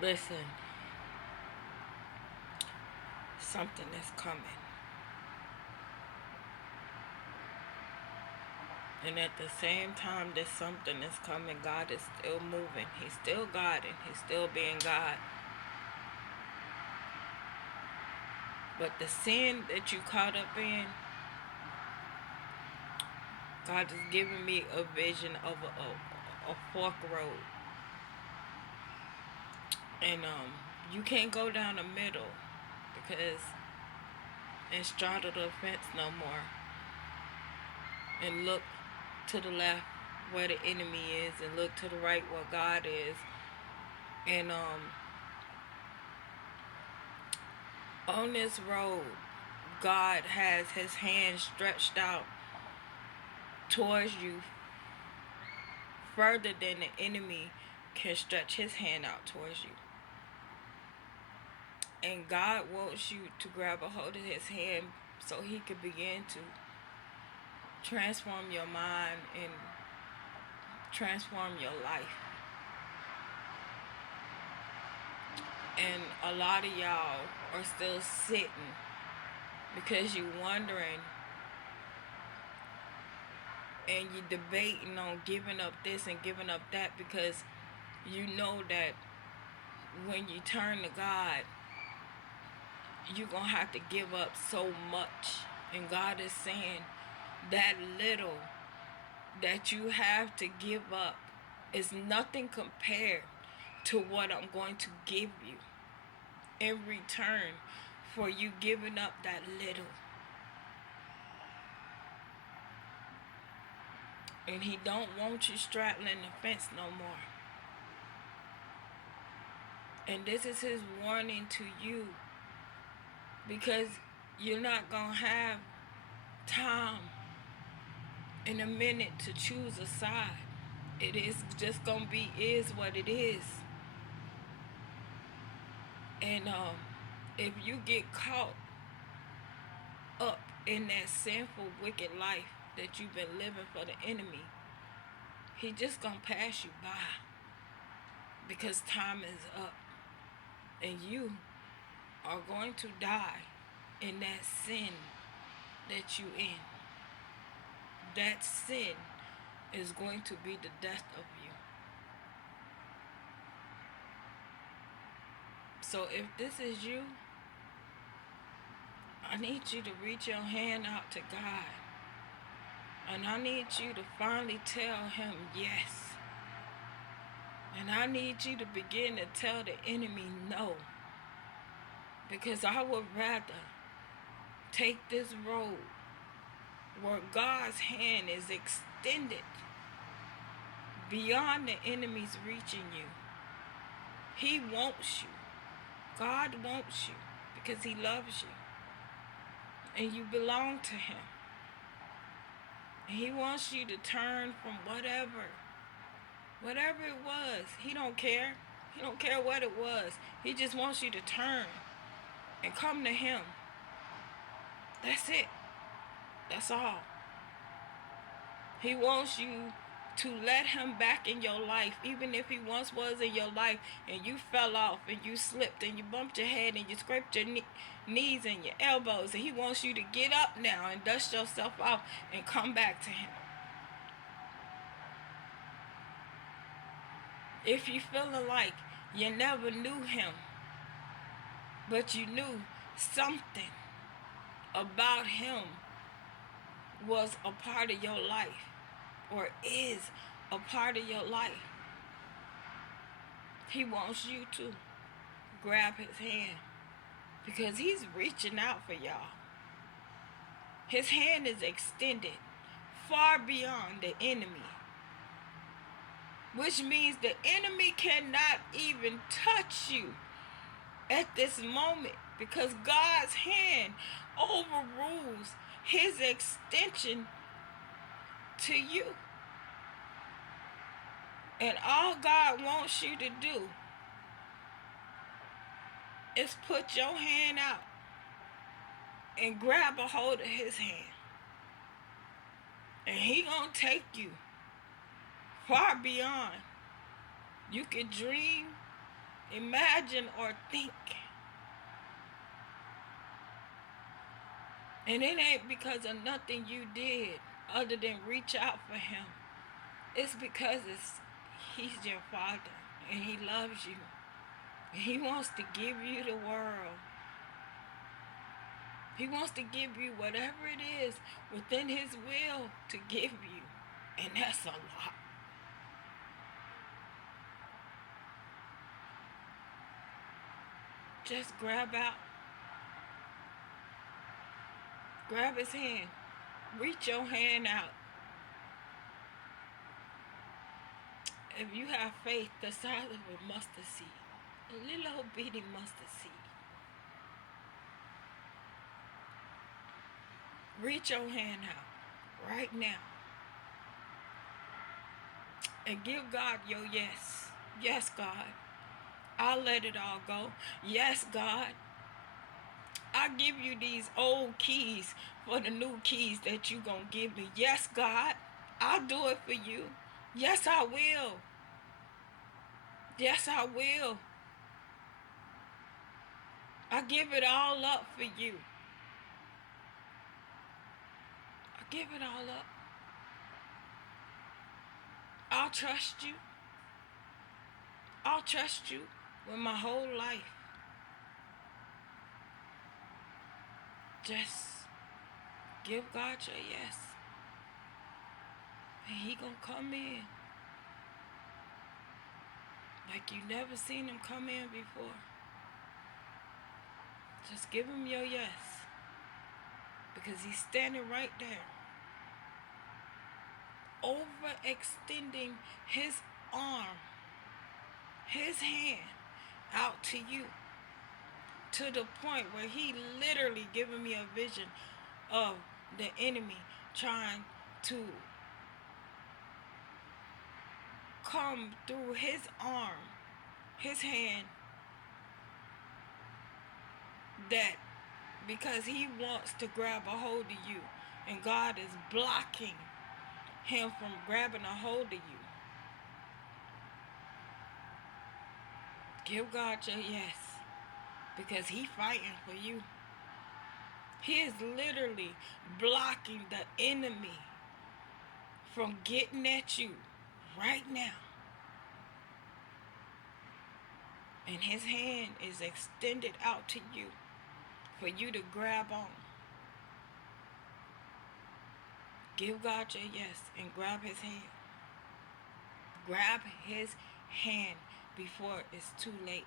Listen, something is coming. And at the same time that something is coming, God is still moving. He's still guiding. He's still being God. But the sin that you caught up in, God is giving me a vision of a fork road. And you can't go down the middle because and straddle the fence no more. And look to the left where the enemy is, and look to the right where God is. And on this road, God has his hand stretched out towards you further than the enemy can stretch his hand out towards you. And God wants you to grab a hold of his hand so he can begin to transform your mind and transform your life. And a lot of y'all are still sitting because you're wondering and you're debating on giving up this and giving up that, because you know that when you turn to God, you're going to have to give up so much. And God is saying that little that you have to give up is nothing compared to what I'm going to give you in return for you giving up that little. And he don't want you straddling the fence no more. And this is his warning to you, because you're not going to have time in a minute to choose a side. It is just going to be is what it is. And if you get caught up in that sinful, wicked life that you've been living for the enemy, he just gonna pass you by because time is up. And you are going to die in that sin that you in. That sin is going to be the death of you. So if this is you, I need you to reach your hand out to God. And I need you to finally tell him yes. And I need you to begin to tell the enemy no. Because I would rather take this road where God's hand is extended beyond the enemy's reaching you. He wants you. God wants you because he loves you. And you belong to him. And he wants you to turn from whatever it was. He don't care. He don't care what it was. He just wants you to turn and come to him. That's it. That's all. He wants you to let him back in your life, even if he once was in your life and you fell off and you slipped and you bumped your head and you scraped your knees and your elbows, and he wants you to get up now and dust yourself off and come back to him. If you're feeling like you never knew him, but you knew something about him was a part of your life or is a part of your life, he wants you to grab his hand because he's reaching out for y'all. His hand is extended far beyond the enemy, which means the enemy cannot even touch you at this moment because God's hand overrules his extension to you. And all God wants you to do is put your hand out and grab a hold of his hand. And he gonna take you far beyond. You can dream imagine or think. And it ain't because of nothing you did other than reach out for him. It's because he's your father and he loves you. And he wants to give you the world. He wants to give you whatever it is within his will to give you. And that's a lot. Just grab his hand. Reach your hand out. If you have faith the size of a mustard seed, a little bitty mustard seed, reach your hand out right now and give God your yes. Yes, God, I'll let it all go. Yes, God, I give you these old keys for the new keys that you gonna give me. Yes, God, I'll do it for you. Yes, I will. Yes, I will. I give it all up for you. I give it all up. I'll trust you. I'll trust you with my whole life. Just give God your yes. And he gonna come in like you never seen him come in before. Just give him your yes. Because he's standing right there. Overextending his arm, his hand out to you. To the point where he literally giving me a vision of the enemy trying to come through his arm, his hand, that because he wants to grab a hold of you and God is blocking him from grabbing a hold of you. Give God your yes, because he's fighting for you. He is literally blocking the enemy from getting at you right now. And his hand is extended out to you for you to grab on. Give God your yes and grab his hand. Grab his hand before it's too late.